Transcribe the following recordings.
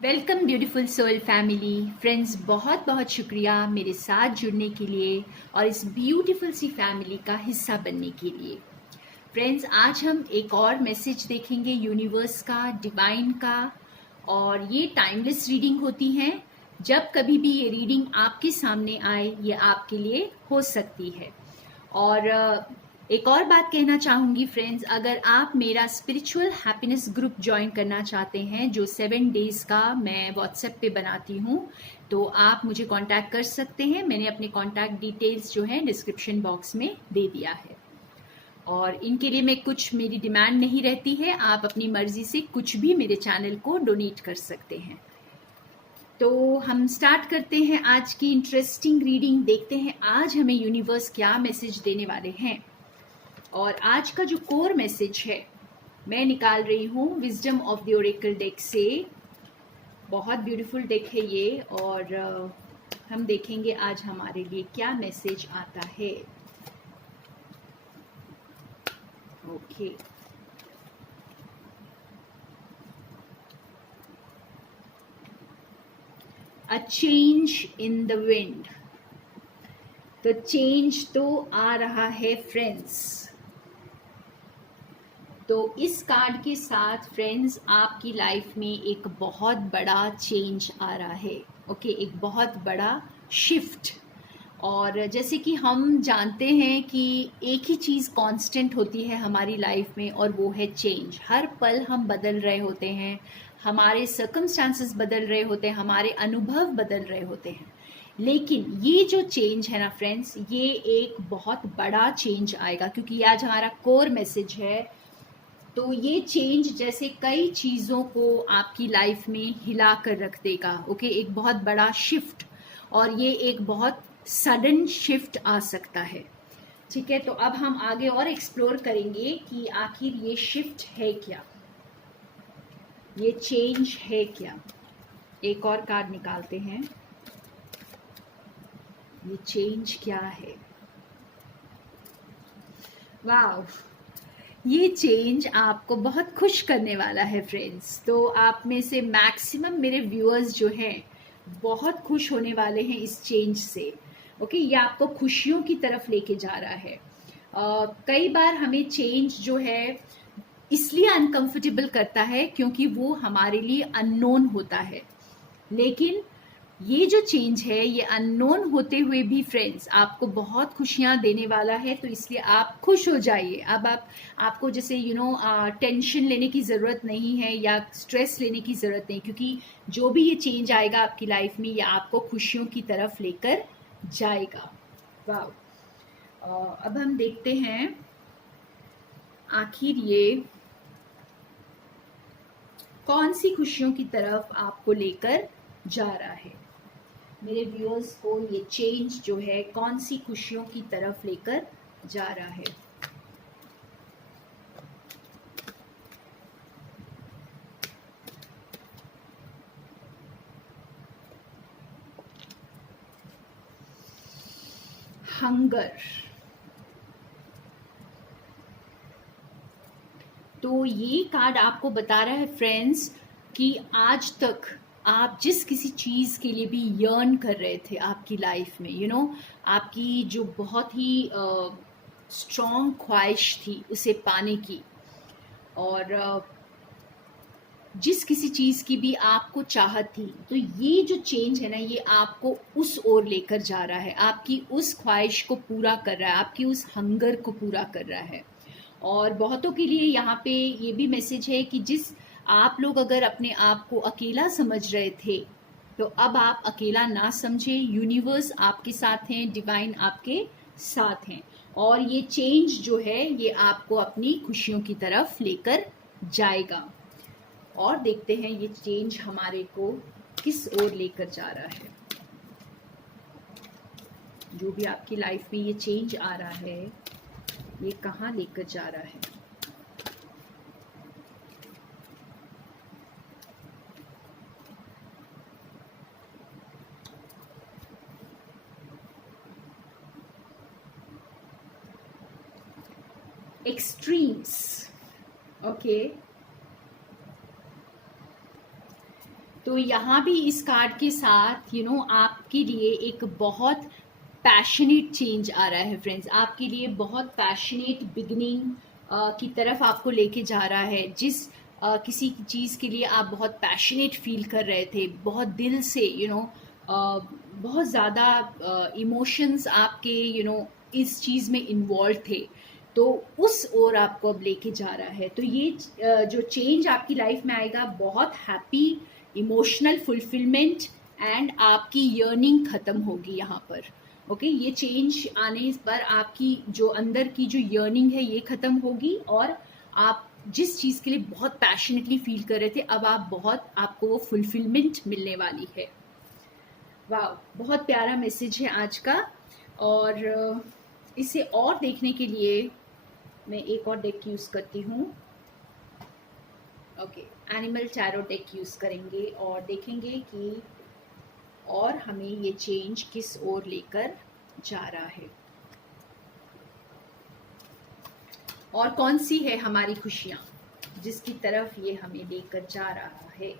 Welcome beautiful soul family friends, बहुत बहुत शुक्रिया मेरे साथ जुड़ने के लिए और इस ब्यूटीफुल सी फैमिली का हिस्सा बनने के लिए। फ्रेंड्स, आज हम एक और मैसेज देखेंगे यूनिवर्स का, डिवाइन का। और ये टाइमलेस रीडिंग होती हैं। जब कभी भी ये रीडिंग आपके सामने आए, ये आपके लिए हो सकती है। और एक और बात कहना चाहूँगी फ्रेंड्स, अगर आप मेरा स्पिरिचुअल हैप्पीनेस ग्रुप ज्वाइन करना चाहते हैं जो 7 डेज़ का मैं व्हाट्सएप पे बनाती हूँ, तो आप मुझे कांटेक्ट कर सकते हैं। मैंने अपने कांटेक्ट डिटेल्स जो है डिस्क्रिप्शन बॉक्स में दे दिया है। और इनके लिए मैं कुछ, मेरी डिमांड नहीं रहती है, आप अपनी मर्जी से कुछ भी मेरे चैनल को डोनेट कर सकते हैं। तो हम स्टार्ट करते हैं आज की इंटरेस्टिंग रीडिंग। देखते हैं आज हमें यूनिवर्स क्या मैसेज देने वाले हैं। और आज का जो कोर मैसेज है मैं निकाल रही हूँ wisdom of the Oracle deck से। बहुत ब्यूटीफुल डेक है ये। और हम देखेंगे आज हमारे लिए क्या मैसेज आता है। Okay, a change in the wind. तो चेंज तो आ रहा है फ्रेंड्स। तो इस कार्ड के साथ फ्रेंड्स आपकी लाइफ में एक बहुत बड़ा चेंज आ रहा है। ओके, एक बहुत बड़ा शिफ्ट। और जैसे कि हम जानते हैं कि एक ही चीज़ कांस्टेंट होती है हमारी लाइफ में, और वो है चेंज। हर पल हम बदल रहे होते हैं, हमारे सर्कमस्टांसेस बदल रहे होते हैं, हमारे अनुभव बदल रहे होते हैं। लेकिन ये जो चेंज है ना फ्रेंड्स, ये एक बहुत बड़ा चेंज आएगा, क्योंकि ये आज हमारा कोर मैसेज है। तो ये चेंज जैसे कई चीज़ों को आपकी लाइफ में हिला कर रख देगा। ओके, एक बहुत बड़ा शिफ्ट, और ये एक बहुत सडन शिफ्ट आ सकता है। ठीक है, तो अब हम आगे और एक्सप्लोर करेंगे कि आखिर ये शिफ्ट है क्या, ये चेंज है क्या। एक और कार्ड निकालते हैं, ये चेंज क्या है। वाह, ये चेंज आपको बहुत खुश करने वाला है फ्रेंड्स। तो आप में से मैक्सिमम मेरे व्यूअर्स जो हैं बहुत खुश होने वाले हैं इस चेंज से। ओके, ये आपको खुशियों की तरफ लेके जा रहा है। कई बार हमें चेंज जो है इसलिए अनकंफर्टेबल करता है क्योंकि वो हमारे लिए अननोन होता है। लेकिन ये जो चेंज है, ये अननोन होते हुए भी फ्रेंड्स आपको बहुत खुशियां देने वाला है। तो इसलिए आप खुश हो जाइए। अब आपको जैसे टेंशन लेने की ज़रूरत नहीं है या स्ट्रेस लेने की ज़रूरत नहीं, क्योंकि जो भी ये चेंज आएगा आपकी लाइफ में, ये आपको खुशियों की तरफ लेकर जाएगा। वाह, अब हम देखते हैं आखिर ये कौन सी खुशियों की तरफ आपको लेकर जा रहा है। मेरे व्यूअर्स को ये चेंज जो है कौन सी खुशियों की तरफ लेकर जा रहा है। हंगर। तो ये कार्ड आपको बता रहा है फ्रेंड्स कि आज तक आप जिस किसी चीज़ के लिए भी यर्न कर रहे थे आपकी लाइफ में, आपकी जो बहुत ही स्ट्रॉन्ग ख्वाहिश थी उसे पाने की, और जिस किसी चीज़ की भी आपको चाहत थी, तो ये जो चेंज है ना, ये आपको उस ओर लेकर जा रहा है, आपकी उस ख्वाहिश को पूरा कर रहा है, आपकी उस हंगर को पूरा कर रहा है। और बहुतों के लिए यहाँ पे ये भी मैसेज है कि जिस आप लोग अगर अपने आप को अकेला समझ रहे थे, तो अब आप अकेला ना समझे। यूनिवर्स आपके साथ हैं, डिवाइन आपके साथ हैं, और ये चेंज जो है ये आपको अपनी खुशियों की तरफ लेकर जाएगा। और देखते हैं ये चेंज हमारे को किस ओर लेकर जा रहा है। जो भी आपकी लाइफ में ये चेंज आ रहा है, ये कहाँ लेकर जा रहा है। एक्सट्रीम्स। ओके, तो यहाँ भी इस कार्ड के साथ आपके लिए एक बहुत पैशनेट चेंज आ रहा है फ्रेंड्स। आपके लिए बहुत पैशनेट बिगनिंग की तरफ आपको लेके जा रहा है। जिस किसी चीज़ के लिए आप बहुत पैशनेट फील कर रहे थे, बहुत दिल से बहुत ज़्यादा इमोशंस आपके इस चीज़ में इन्वॉल्व थे, तो उस ओर आपको अब लेके जा रहा है। तो ये जो चेंज आपकी लाइफ में आएगा, बहुत हैप्पी, इमोशनल फुलफिलमेंट एंड आपकी यर्निंग ख़त्म होगी यहाँ पर। ओके, ये चेंज आने पर आपकी जो अंदर की जो यर्निंग है ये ख़त्म होगी, और आप जिस चीज़ के लिए बहुत पैशनेटली फील कर रहे थे, अब आपको वो फुलफिलमेंट मिलने वाली है। वाह, बहुत प्यारा मैसेज है आज का। और इसे और देखने के लिए मैं एक और डेक यूज़ करती हूँ। Okay, animal tarot deck use करेंगे और देखेंगे कि और हमें ये चेंज किस ओर लेकर जा रहा है, और कौन सी है हमारी खुशियाँ जिसकी तरफ ये हमें लेकर जा रहा है।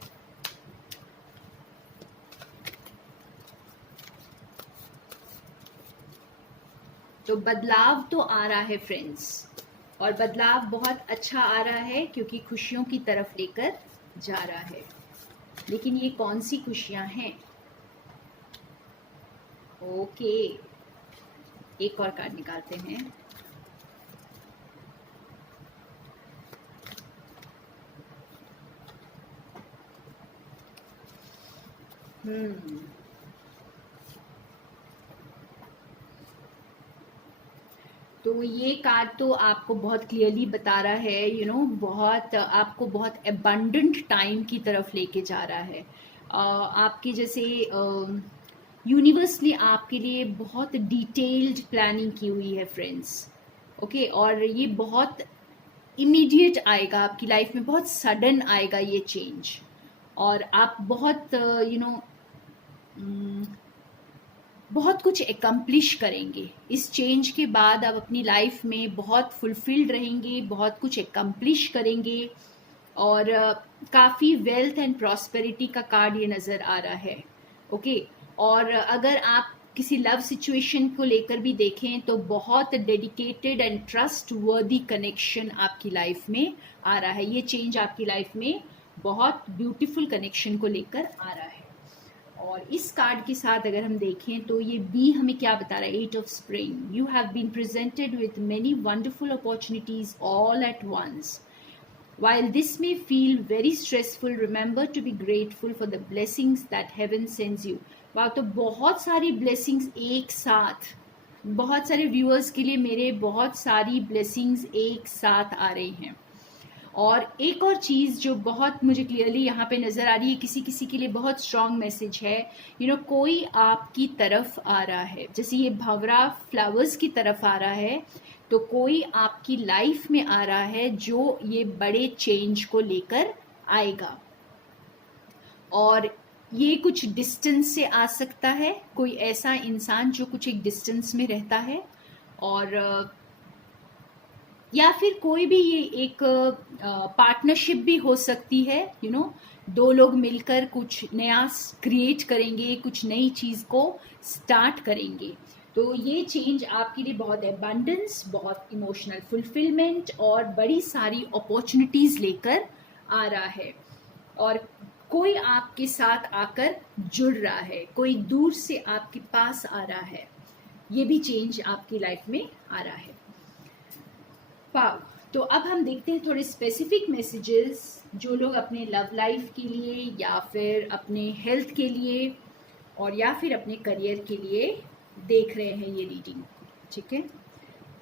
तो बदलाव तो आ रहा है फ्रेंड्स, और बदलाव बहुत अच्छा आ रहा है क्योंकि खुशियों की तरफ लेकर जा रहा है। लेकिन ये कौन सी खुशियां हैं? ओके, एक और कार्ड निकालते हैं। तो ये कार्ड तो आपको बहुत क्लियरली बता रहा है, बहुत आपको बहुत एबंडेंट टाइम की तरफ लेके जा रहा है। आपके जैसे यूनिवर्स ने आपके लिए बहुत डिटेल्ड प्लानिंग की हुई है फ्रेंड्स। ओके, और ये बहुत इमीडिएट आएगा आपकी लाइफ में, बहुत सडन आएगा ये चेंज, और आप बहुत बहुत कुछ एकम्प्लिश करेंगे इस चेंज के बाद। आप अपनी लाइफ में बहुत फुलफिल्ड रहेंगे, बहुत कुछ एकम्प्लिश करेंगे, और काफ़ी वेल्थ एंड प्रॉस्पेरिटी का कार्ड ये नज़र आ रहा है। ओके, और अगर आप किसी लव सिचुएशन को लेकर भी देखें तो बहुत डेडिकेटेड एंड ट्रस्ट वर्दी कनेक्शन आपकी लाइफ में आ रहा है। ये चेंज आपकी लाइफ में बहुत ब्यूटीफुल कनेक्शन को लेकर आ रहा है। और इस कार्ड के साथ अगर हम देखें तो ये बी हमें क्या बता रहा है? 8 of spring. You have been presented with many wonderful opportunities all at once. While this may feel very stressful, remember to be grateful for the blessings that heaven sends you. वाह, तो बहुत सारी blessings एक साथ, बहुत सारे viewers के लिए मेरे बहुत सारी blessings एक साथ आ रही हैं। और एक और चीज़ जो बहुत मुझे क्लियरली यहाँ पे नज़र आ रही है, किसी किसी के लिए बहुत स्ट्रॉन्ग मैसेज है, कोई आपकी तरफ आ रहा है। जैसे ये भंवरा फ्लावर्स की तरफ आ रहा है, तो कोई आपकी लाइफ में आ रहा है जो ये बड़े चेंज को लेकर आएगा। और ये कुछ डिस्टेंस से आ सकता है, कोई ऐसा इंसान जो कुछ एक डिस्टेंस में रहता है, और या फिर कोई भी ये एक पार्टनरशिप भी हो सकती है। दो लोग मिलकर कुछ नया क्रिएट करेंगे, कुछ नई चीज़ को स्टार्ट करेंगे। तो ये चेंज आपके लिए बहुत एबंडेंस, बहुत इमोशनल फुलफिलमेंट और बड़ी सारी अपॉर्चुनिटीज़ लेकर आ रहा है। और कोई आपके साथ आकर जुड़ रहा है, कोई दूर से आपके पास आ रहा है। ये भी चेंज आपकी लाइफ में आ रहा है। वाव, तो अब हम देखते हैं थोड़े स्पेसिफिक मैसेजेस जो लोग अपने लव लाइफ के लिए या फिर अपने हेल्थ के लिए और या फिर अपने करियर के लिए देख रहे हैं ये रीडिंग। ठीक है,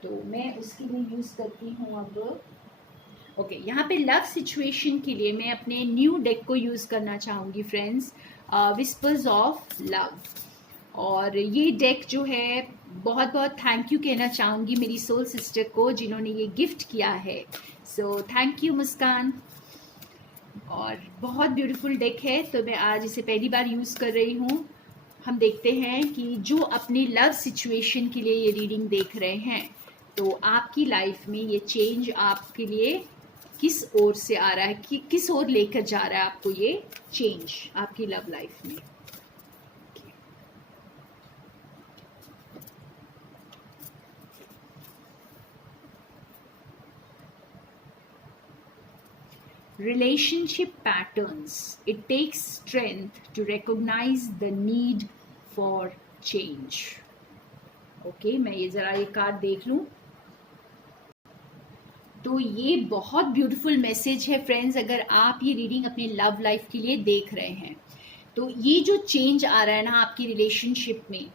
तो मैं उसके लिए यूज़ करती हूँ अब। ओके, यहाँ पे लव सिचुएशन के लिए मैं अपने न्यू डेक को यूज़ करना चाहूँगी फ्रेंड्स, विस्पर्स ऑफ लव। और ये डेक जो है, बहुत बहुत थैंक यू कहना चाहूँगी मेरी सोल सिस्टर को जिन्होंने ये गिफ्ट किया है। सो थैंक यू मुस्कान। और बहुत ब्यूटीफुल डेक है, तो मैं आज इसे पहली बार यूज़ कर रही हूँ। हम देखते हैं कि जो अपनी लव सिचुएशन के लिए ये रीडिंग देख रहे हैं, तो आपकी लाइफ में ये चेंज आपके लिए किस ओर से आ रहा है, कि किस ओर लेकर जा रहा है आपको ये चेंज आपकी लव लाइफ में। Relationship patterns. It takes strength to recognize the need for change. Okay, मैं ये जरा ये कार्ड देख लूं। तो ये बहुत ब्यूटीफुल मैसेज है फ्रेंड्स, अगर आप ये रीडिंग अपनी लव लाइफ के लिए देख रहे हैं। तो ये जो चेंज आ रहा है ना आपकी रिलेशनशिप में,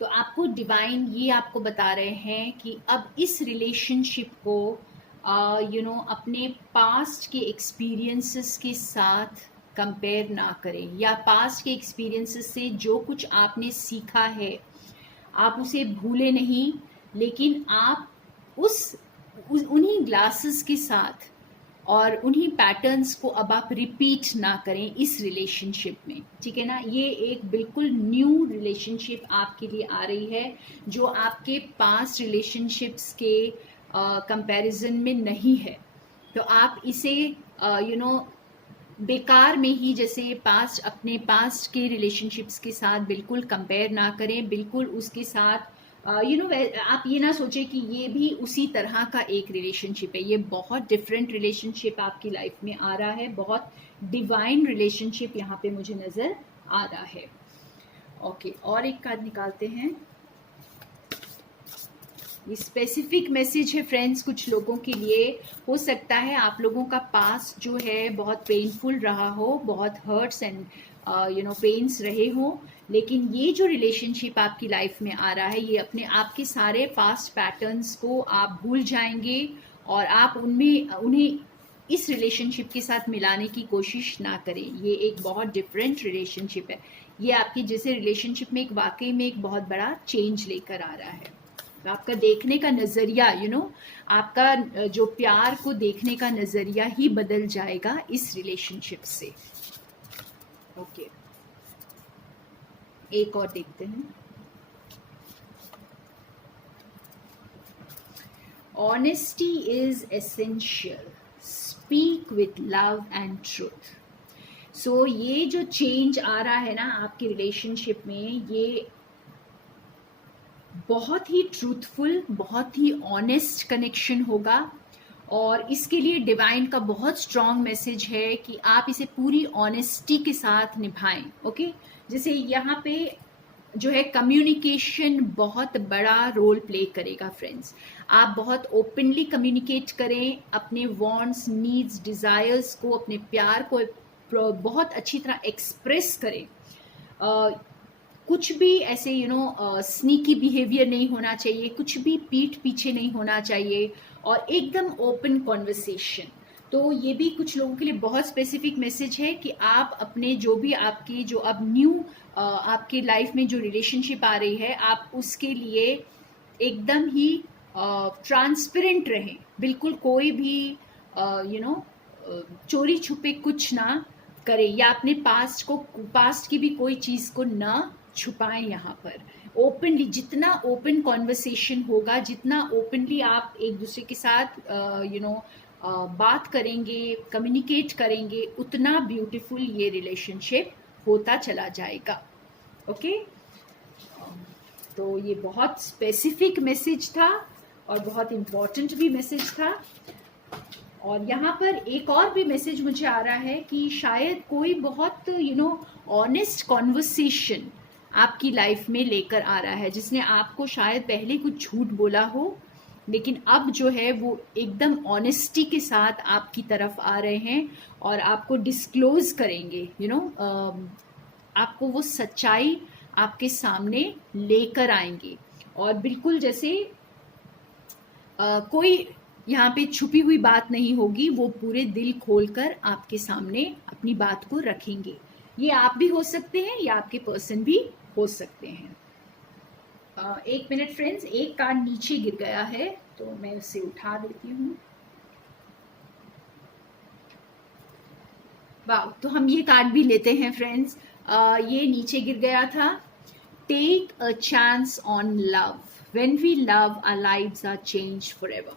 तो आपको डिवाइन ये आपको बता रहे हैं कि अब इस रिलेशनशिप को अपने पास्ट के एक्सपीरियंसेस के साथ कंपेयर ना करें, या पास्ट के एक्सपीरियंसेस से जो कुछ आपने सीखा है आप उसे भूले नहीं, लेकिन आप उन्हीं ग्लासेस के साथ और उन्हीं पैटर्न्स को अब आप रिपीट ना करें इस रिलेशनशिप में, ठीक है ना। ये एक बिल्कुल न्यू रिलेशनशिप आपके लिए आ रही है, जो आपके पास्ट रिलेशनशिप्स के कंपैरिजन में नहीं है। तो आप इसे बेकार में ही, जैसे अपने पास्ट के रिलेशनशिप्स के साथ बिल्कुल कंपेयर ना करें, बिल्कुल उसके साथ आप ये ना सोचें कि ये भी उसी तरह का एक रिलेशनशिप है। ये बहुत डिफरेंट रिलेशनशिप आपकी लाइफ में आ रहा है, बहुत डिवाइन रिलेशनशिप यहाँ पे मुझे नज़र आ रहा है। ओके, और एक कार्ड निकालते हैं। ये स्पेसिफिक मैसेज है फ्रेंड्स कुछ लोगों के लिए। हो सकता है आप लोगों का पास्ट जो है बहुत पेनफुल रहा हो, बहुत हर्ट्स एंड पेन्स रहे हो, लेकिन ये जो रिलेशनशिप आपकी लाइफ में आ रहा है, ये अपने आपके सारे पास्ट पैटर्न्स को आप भूल जाएंगे और आप उन्हें इस रिलेशनशिप के साथ मिलाने की कोशिश ना करें। ये एक बहुत डिफरेंट रिलेशनशिप है। ये आपकी जैसे रिलेशनशिप में एक वाकई में एक बहुत बड़ा चेंज लेकर आ रहा है। आपका देखने का नज़रिया आपका जो प्यार को देखने का नज़रिया ही बदल जाएगा इस रिलेशनशिप से। ओके, एक और देखते हैं। Honesty is essential, speak with love and truth. So ये जो चेंज आ रहा है ना आपकी रिलेशनशिप में, ये बहुत ही ट्रूथफुल, बहुत ही ऑनेस्ट कनेक्शन होगा, और इसके लिए डिवाइन का बहुत स्ट्रॉन्ग मैसेज है कि आप इसे पूरी ऑनेस्टी के साथ निभाएं। ओके, जैसे यहाँ पे जो है कम्युनिकेशन बहुत बड़ा रोल प्ले करेगा फ्रेंड्स। आप बहुत ओपनली कम्युनिकेट करें, अपने वांट्स, नीड्स, डिज़ायर्स को, अपने प्यार को बहुत अच्छी तरह एक्सप्रेस करें। कुछ भी ऐसे स्नीकी बिहेवियर नहीं होना चाहिए, कुछ भी पीठ पीछे नहीं होना चाहिए, और एकदम ओपन कॉन्वर्सेशन। तो ये भी कुछ लोगों के लिए बहुत स्पेसिफिक मैसेज है कि आप अपने जो भी आपकी जो अब न्यू आपके लाइफ में जो रिलेशनशिप आ रही है, आप उसके लिए एकदम ही ट्रांसपेरेंट रहें, बिल्कुल कोई भी चोरी छुपे कुछ ना करें, या अपने पास्ट की भी कोई चीज़ को ना छुपाएं। यहाँ पर ओपनली, जितना ओपन कॉन्वर्सेशन होगा, जितना ओपनली आप एक दूसरे के साथ बात करेंगे, कम्युनिकेट करेंगे, उतना ब्यूटीफुल ये रिलेशनशिप होता चला जाएगा। ओके, तो ये बहुत स्पेसिफिक मैसेज था और बहुत इम्पोर्टेंट भी मैसेज था। और यहाँ पर एक और भी मैसेज मुझे आ रहा है कि शायद कोई बहुत ऑनेस्ट कॉन्वर्सेशन आपकी लाइफ में लेकर आ रहा है, जिसने आपको शायद पहले कुछ झूठ बोला हो, लेकिन अब जो है वो एकदम ऑनेस्टी के साथ आपकी तरफ आ रहे हैं और आपको डिस्क्लोज करेंगे, आपको वो सच्चाई आपके सामने लेकर आएंगे। और बिल्कुल जैसे कोई यहाँ पे छुपी हुई बात नहीं होगी, वो पूरे दिल खोलकर आपके सामने अपनी बात को रखेंगे। ये आप भी हो सकते हैं या आपके पर्सन भी हो सकते हैं। एक मिनट फ्रेंड्स, एक कार्ड नीचे गिर गया है तो मैं उसे उठा देती हूँ। वाह, तो हम ये कार्ड भी लेते हैं फ्रेंड्स। ये नीचे गिर गया था। Take a chance on love, when we love our lives are changed forever.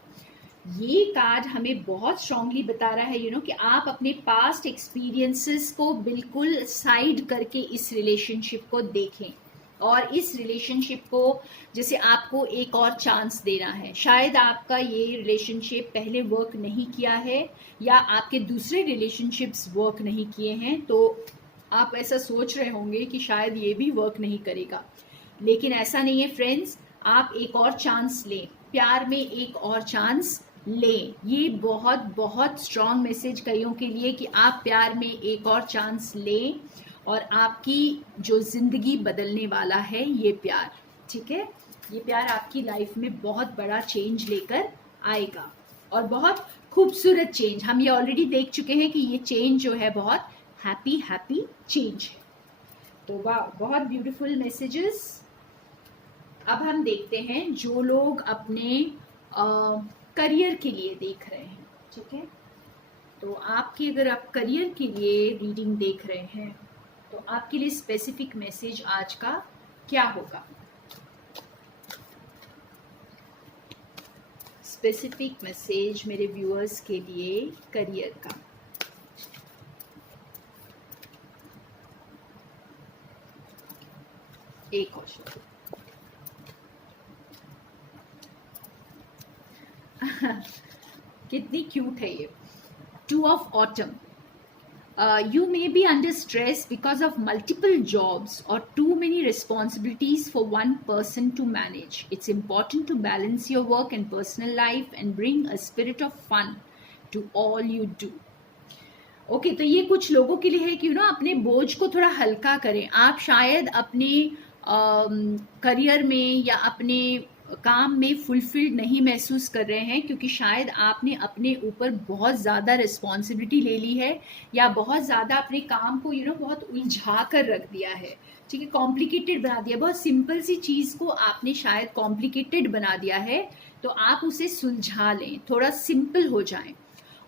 ये कार्ड हमें बहुत स्ट्रांगली बता रहा है कि आप अपने पास्ट एक्सपीरियंसेस को बिल्कुल साइड करके इस रिलेशनशिप को देखें और इस रिलेशनशिप को जैसे आपको एक और चांस देना है। शायद आपका ये रिलेशनशिप पहले वर्क नहीं किया है या आपके दूसरे रिलेशनशिप्स वर्क नहीं किए हैं, तो आप ऐसा सोच रहे होंगे कि शायद ये भी वर्क नहीं करेगा, लेकिन ऐसा नहीं है फ्रेंड्स। आप एक और चांस लें, प्यार में एक और चांस लें। ये बहुत बहुत स्ट्रांग मैसेज कईयों के लिए कि आप प्यार में एक और चांस लें और आपकी जो जिंदगी बदलने वाला है ये प्यार, ठीक है, ये प्यार आपकी लाइफ में बहुत बड़ा चेंज लेकर आएगा और बहुत खूबसूरत चेंज। हम ये ऑलरेडी देख चुके हैं कि ये चेंज जो है बहुत हैप्पी चेंज है। तो वाह, बहुत ब्यूटीफुल मैसेजेस। अब हम देखते हैं जो लोग अपने करियर के लिए देख रहे हैं, ठीक है, तो आपकी अगर आप करियर के लिए रीडिंग देख रहे हैं तो आपके लिए स्पेसिफिक मैसेज आज का क्या होगा? स्पेसिफिक मैसेज मेरे व्यूअर्स के लिए करियर का। एक और शब्द कितनी क्यूट है ये। Two of autumn. You may be under stress because of multiple jobs or too many responsibilities for one person to manage. It's important to balance your work and personal life and bring a spirit of fun to all you do. Okay, तो ये कुछ लोगों के लिए है कि अपने बोझ को थोड़ा हल्का करें। आप शायद अपने करियर में या अपने काम में फुलफिल्ड नहीं महसूस कर रहे हैं क्योंकि शायद आपने अपने ऊपर बहुत ज़्यादा रिस्पॉन्सिबिलिटी ले ली है या बहुत ज़्यादा अपने काम को बहुत उलझा कर रख दिया है, ठीक है, कॉम्प्लिकेटेड बना दिया। बहुत सिंपल सी चीज़ को आपने शायद कॉम्प्लिकेटेड बना दिया है, तो आप उसे सुलझा लें, थोड़ा सिंपल हो जाएं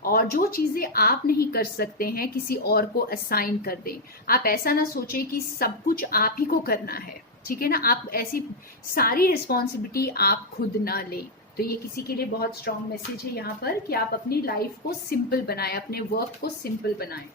और जो चीज़ें आप नहीं कर सकते हैं किसी और को असाइन कर दें। आप ऐसा ना सोचें कि सब कुछ आप ही को करना है, ठीक है ना, आप ऐसी सारी रिस्पॉन्सिबिलिटी आप खुद ना लें। तो ये किसी के लिए बहुत स्ट्रांग मैसेज है यहाँ पर कि आप अपनी लाइफ को सिंपल बनाएं, अपने वर्क को सिंपल बनाएं।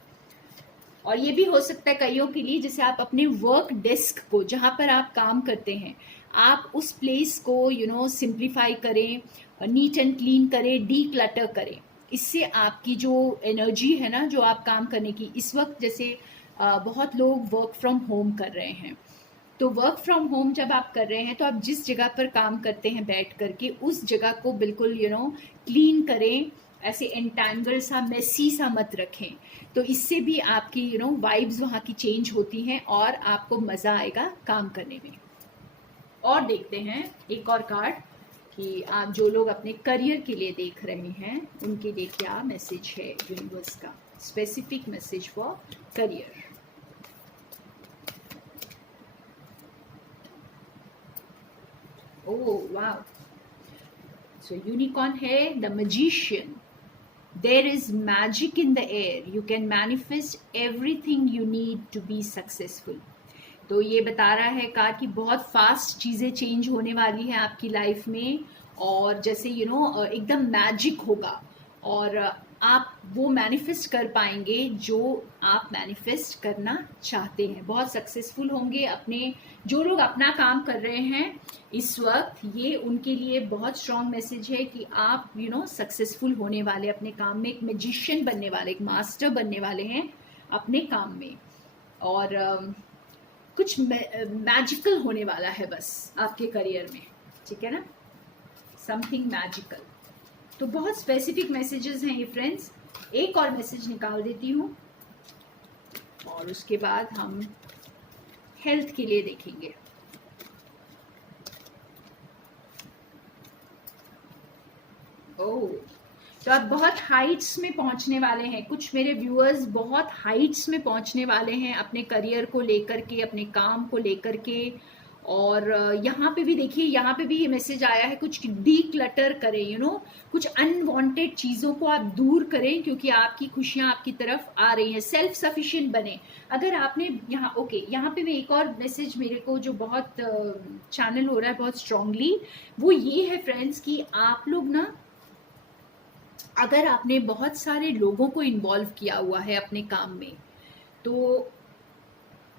और ये भी हो सकता है कईयों के लिए जैसे आप अपने वर्क डेस्क को, जहाँ पर आप काम करते हैं, आप उस प्लेस को सिंप्लीफाई करें, नीट एंड क्लीन करें, डी क्लटर करें। इससे आपकी जो एनर्जी है ना, जो आप काम करने की, इस वक्त जैसे बहुत लोग वर्क फ्रॉम होम कर रहे हैं, तो वर्क फ्रॉम होम जब आप कर रहे हैं तो आप जिस जगह पर काम करते हैं बैठ करके उस जगह को बिल्कुल क्लीन करें, ऐसे एंटैंगल सा मेसी सा मत रखें। तो इससे भी आपकी वाइब्स वहाँ की चेंज होती हैं और आपको मज़ा आएगा काम करने में। और देखते हैं एक और कार्ड कि आप जो लोग अपने करियर के लिए देख रहे हैं उनके लिए क्या मैसेज है यूनिवर्स का, specific message for career. Oh wow! So unicorn है the magician. There is magic in the air. You can manifest everything you need to be successful. तो ये बता रहा है कार्ड कि बहुत फास्ट चीज़ें चेंज होने वाली हैं आपकी लाइफ में और जैसे एकदम मैजिक होगा और आप वो मैनिफेस्ट कर पाएंगे जो आप मैनिफेस्ट करना चाहते हैं। बहुत सक्सेसफुल होंगे अपने जो लोग अपना काम कर रहे हैं इस वक्त, ये उनके लिए बहुत स्ट्रॉन्ग मैसेज है कि आप सक्सेसफुल होने वाले अपने काम में, एक मैजिशियन बनने वाले, एक मास्टर बनने वाले हैं अपने काम में और कुछ मैजिकल होने वाला है बस आपके करियर में, ठीक है ना, समथिंग मैजिकल। तो बहुत स्पेसिफिक मैसेजेस हैं ये फ्रेंड्स। एक और मैसेज निकाल देती हूँ और उसके बाद हम हेल्थ के लिए देखेंगे। ओह, तो आप बहुत हाइट्स में पहुंचने वाले हैं। कुछ मेरे व्यूअर्स बहुत हाइट्स में पहुंचने वाले हैं अपने करियर को लेकर के, अपने काम को लेकर के। और यहाँ पे भी देखिए, यहाँ पे भी ये मैसेज आया है कुछ डी क्लटर करें, कुछ अनवांटेड चीज़ों को आप दूर करें क्योंकि आपकी खुशियाँ आपकी तरफ आ रही हैं। सेल्फ सफिशिएंट बने। अगर आपने यहाँ यहाँ पे भी एक और मैसेज मेरे को जो बहुत चैनल हो रहा है बहुत स्ट्रांगली, वो ये है फ्रेंड्स कि आप लोग ना अगर आपने बहुत सारे लोगों को इन्वॉल्व किया हुआ है अपने काम में, तो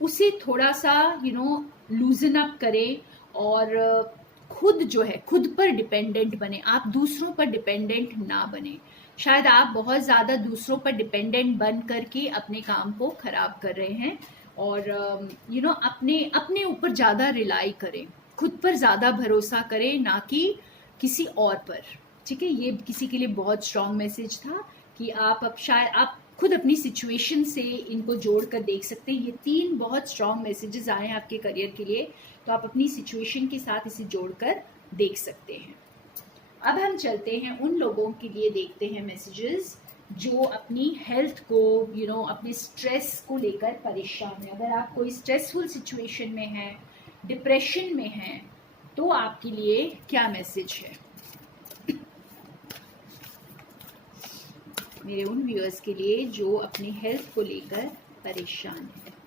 उसे थोड़ा सा लूजन अप करें और खुद जो है खुद पर डिपेंडेंट बने। आप दूसरों पर डिपेंडेंट ना बने। शायद आप बहुत ज़्यादा दूसरों पर डिपेंडेंट बन करके अपने काम को ख़राब कर रहे हैं, और अपने अपने ऊपर ज़्यादा रिलाई करें, खुद पर ज़्यादा भरोसा करें, ना कि किसी और पर। ठीक है, ये किसी के लिए बहुत स्ट्रॉन्ग मैसेज था कि आप अब शायद आप खुद अपनी सिचुएशन से इनको जोड़ कर देख सकते हैं। ये 3 बहुत स्ट्रॉन्ग मैसेजेस आए हैं आपके करियर के लिए, तो आप अपनी सिचुएशन के साथ इसे जोड़कर देख सकते हैं। अब हम चलते हैं उन लोगों के लिए, देखते हैं मैसेजेस जो अपनी हेल्थ को अपने स्ट्रेस को लेकर परेशान है। अगर आप कोई स्ट्रेसफुल सिचुएशन में हैं, डिप्रेशन में हैं, तो आपके लिए क्या मैसेज है मेरे उन व्यूअर्स के लिए जो अपनी हेल्थ को लेकर परेशान है।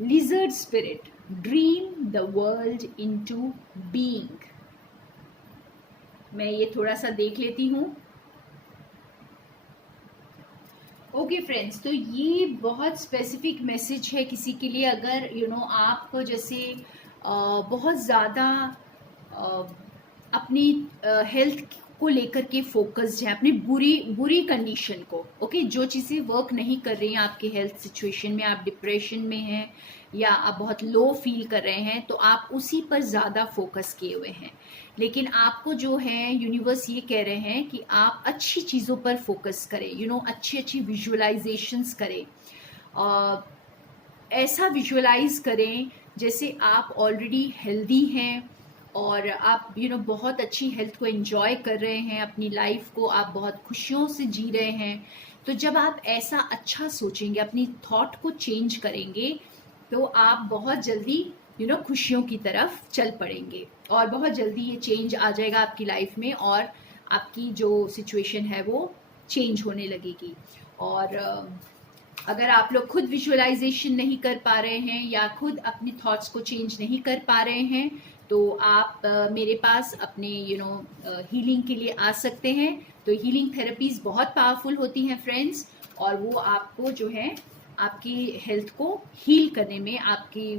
Lizard spirit, dream the world into being। मैं ये थोड़ा सा देख लेती हूँ। ओके फ्रेंड्स, तो ये बहुत स्पेसिफिक मैसेज है किसी के लिए। अगर आपको जैसे बहुत ज़्यादा अपनी हेल्थ को लेकर के फोकस्ड है, अपनी बुरी कंडीशन को, ओके, जो चीज़ें वर्क नहीं कर रही हैं आपके हेल्थ सिचुएशन में, आप डिप्रेशन में हैं या आप बहुत लो फील कर रहे हैं, तो आप उसी पर ज़्यादा फोकस किए हुए हैं। लेकिन आपको जो है यूनिवर्स ये कह रहे हैं कि आप अच्छी चीज़ों पर फोकस करें, अच्छी अच्छी विजुअलाइजेशंस करें। ऐसा विजुअलाइज करें जैसे आप ऑलरेडी हेल्दी हैं और आप बहुत अच्छी हेल्थ को एंजॉय कर रहे हैं, अपनी लाइफ को आप बहुत खुशियों से जी रहे हैं। तो जब आप ऐसा अच्छा सोचेंगे, अपनी थॉट को चेंज करेंगे, तो आप बहुत जल्दी खुशियों की तरफ चल पड़ेंगे और बहुत जल्दी ये चेंज आ जाएगा आपकी लाइफ में और आपकी जो सिचुएशन है वो चेंज होने लगेगी। और अगर आप लोग खुद विजुअलाइजेशन नहीं कर पा रहे हैं या खुद अपनी थॉट्स को चेंज नहीं कर पा रहे हैं, तो आप मेरे पास अपने हीलिंग के लिए आ सकते हैं। तो हीलिंग थेरेपीज बहुत पावरफुल होती हैं फ्रेंड्स, और वो आपको जो है आपकी हेल्थ को हील करने में, आपकी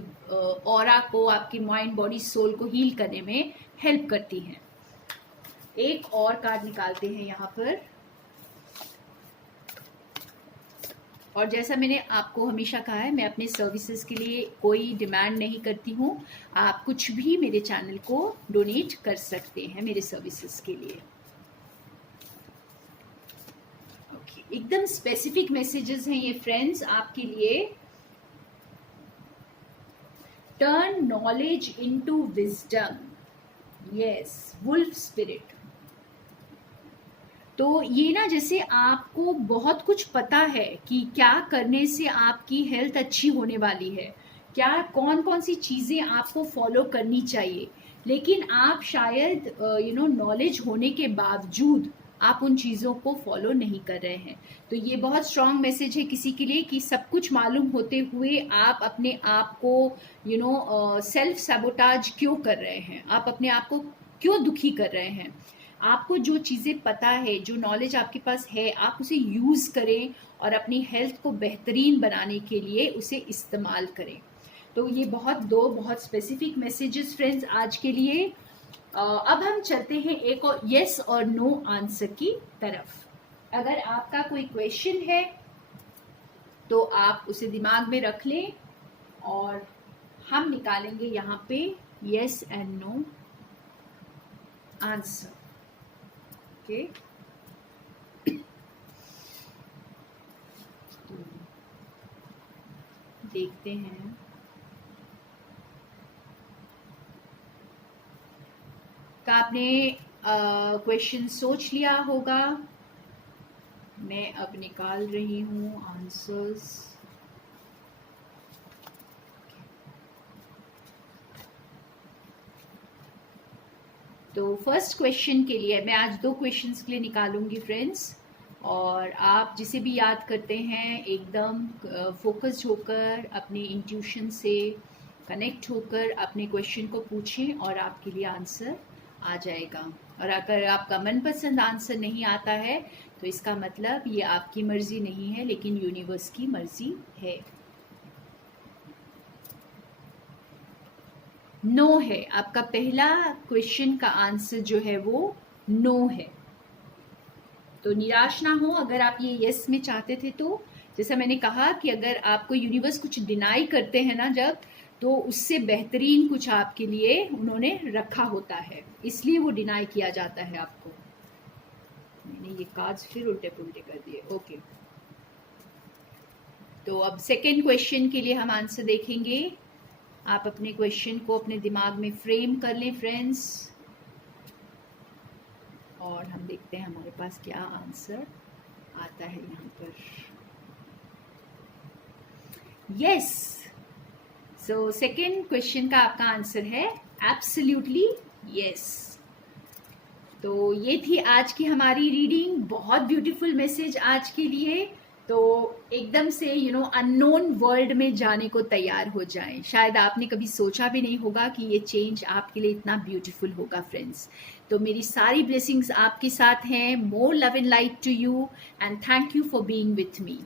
ऑरा को, आपकी माइंड बॉडी सोल को हील करने में हेल्प करती हैं। एक और कार्ड निकालते हैं यहाँ पर। और जैसा मैंने आपको हमेशा कहा है, मैं अपने सर्विसेज के लिए कोई डिमांड नहीं करती हूँ। आप कुछ भी मेरे चैनल को डोनेट कर सकते हैं मेरे सर्विसेज के लिए। ओके, एकदम स्पेसिफिक मैसेजेस हैं ये फ्रेंड्स आपके लिए। Turn knowledge into wisdom, yes, wolf spirit. तो ये ना, जैसे आपको बहुत कुछ पता है कि क्या करने से आपकी हेल्थ अच्छी होने वाली है, क्या कौन कौन सी चीज़ें आपको फॉलो करनी चाहिए, लेकिन आप शायद नॉलेज होने के बावजूद आप उन चीज़ों को फॉलो नहीं कर रहे हैं। तो ये बहुत स्ट्रांग मैसेज है किसी के लिए कि सब कुछ मालूम होते हुए आप अपने आप को सेल्फ सैबोटाज क्यों कर रहे हैं, आप अपने आप को क्यों दुखी कर रहे हैं। आपको जो चीज़ें पता है, जो नॉलेज आपके पास है, आप उसे यूज़ करें और अपनी हेल्थ को बेहतरीन बनाने के लिए उसे इस्तेमाल करें। तो ये दो बहुत स्पेसिफिक मैसेजेस फ्रेंड्स आज के लिए। अब हम चलते हैं एक और येस और नो आंसर की तरफ। अगर आपका कोई क्वेश्चन है तो आप उसे दिमाग में रख लें और हम निकालेंगे यहाँ पे yes and no answer. Okay, देखते हैं। तो आपने क्वेश्चन सोच लिया होगा। मैं अब निकाल रही हूँ आंसर्स। तो फर्स्ट क्वेश्चन के लिए मैं आज 2 क्वेश्चंस के लिए निकालूंगी फ्रेंड्स। और आप जिसे भी याद करते हैं एकदम फोकस्ड होकर अपने इंट्यूशन से कनेक्ट होकर अपने क्वेश्चन को पूछें और आपके लिए आंसर आ जाएगा। और अगर आपका मनपसंद आंसर नहीं आता है तो इसका मतलब ये आपकी मर्जी नहीं है लेकिन यूनिवर्स की मर्जी है। नो है, आपका पहला क्वेश्चन का आंसर जो है वो नो है। तो निराश ना हो अगर आप ये यस में चाहते थे तो। जैसा मैंने कहा कि अगर आपको यूनिवर्स कुछ डिनाई करते हैं ना जब, तो उससे बेहतरीन कुछ आपके लिए उन्होंने रखा होता है, इसलिए वो डिनाई किया जाता है आपको। मैंने ये कार्ड्स फिर उल्टे पुल्टे कर दिए। ओके, तो अब सेकेंड क्वेश्चन के लिए हम आंसर देखेंगे। आप अपने क्वेश्चन को अपने दिमाग में फ्रेम कर लें फ्रेंड्स, और हम देखते हैं हमारे पास क्या आंसर आता है यहाँ पर। यस, सो सेकेंड क्वेश्चन का आपका आंसर है एब्सोल्युटली यस। तो ये थी आज की हमारी रीडिंग, बहुत ब्यूटीफुल मैसेज आज के लिए। तो एकदम से अननोन वर्ल्ड में जाने को तैयार हो जाएं। शायद आपने कभी सोचा भी नहीं होगा कि ये चेंज आपके लिए इतना ब्यूटीफुल होगा फ्रेंड्स। तो मेरी सारी ब्लेसिंग्स आपके साथ हैं। More love and light to you and thank you for being with me.